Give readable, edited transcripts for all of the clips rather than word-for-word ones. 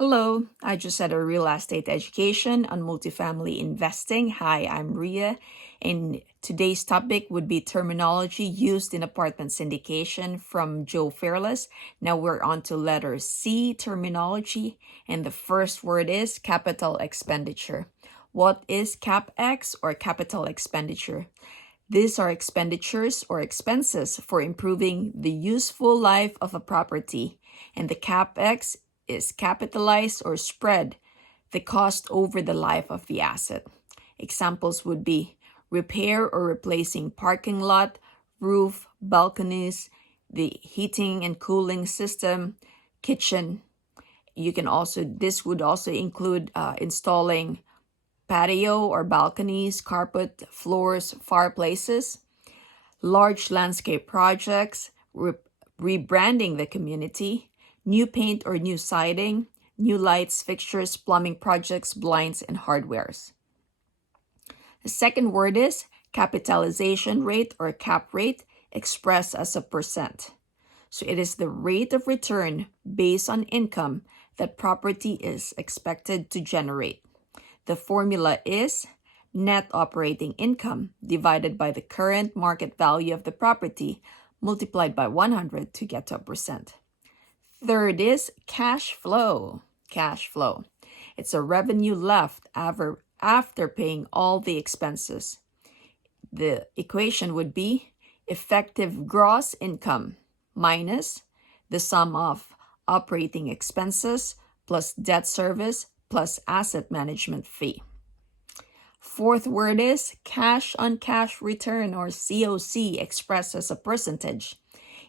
Hello, I just had a real estate education on multifamily investing. Hi, I'm Ria, and today's topic would be terminology used in apartment syndication from Joe Fairless. Now we're on to letter C, terminology, and the first word is capital expenditure. What is CapEx or capital expenditure? These are expenditures or expenses for improving the useful life of a property, and the CapEx is capitalized or spread the cost over the life of the asset. Examples would be repair or replacing parking lot, roof, balconies, the heating and cooling system, kitchen. This would also include installing patio or balconies, carpet, floors, fireplaces, large landscape projects, rebranding the community, new paint or new siding, new lights, fixtures, plumbing projects, blinds, and hardwares. The second word is capitalization rate or cap rate, expressed as a percent. So it is the rate of return based on income that property is expected to generate. The formula is net operating income divided by the current market value of the property multiplied by 100 to get to a percent. Third is cash flow. Cash flow. It's a revenue left after paying all the expenses. The equation would be effective gross income minus the sum of operating expenses plus debt service plus asset management fee. Fourth word is cash on cash return or COC, expressed as a percentage.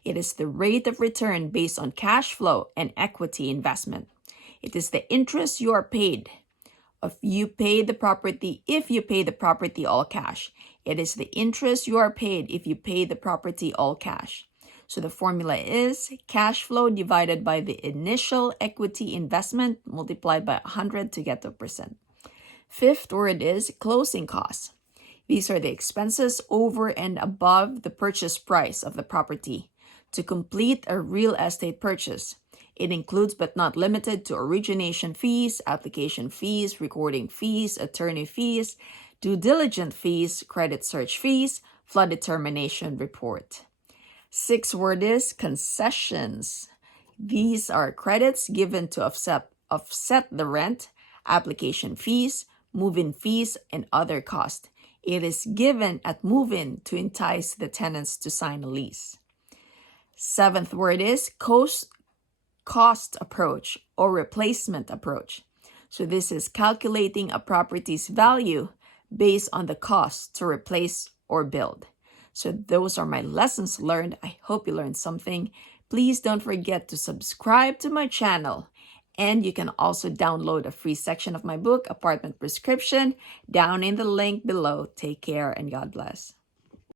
It is the rate of return based on cash flow and equity investment. It is the interest you are paid if you pay the property all cash. It is the interest you are paid if you pay the property all cash. So the formula is cash flow divided by the initial equity investment multiplied by 100 to get to a percent. Fifth word is closing costs. These are the expenses over and above the purchase price of the property to complete a real estate purchase. It includes but not limited to origination fees, application fees, recording fees, attorney fees, due diligence fees, credit search fees, flood determination report. Sixth word is concessions. These are credits given to offset the rent, application fees, move-in fees, and other costs. It is given at move-in to entice the tenants to sign a lease. Seventh word is cost approach or replacement approach. So this is calculating a property's value based on the cost to replace or build. So those are my lessons learned. I hope you learned something. Please don't forget to subscribe to my channel. And you can also download a free section of my book, Apartment Prescription, down in the link below. Take care and God bless.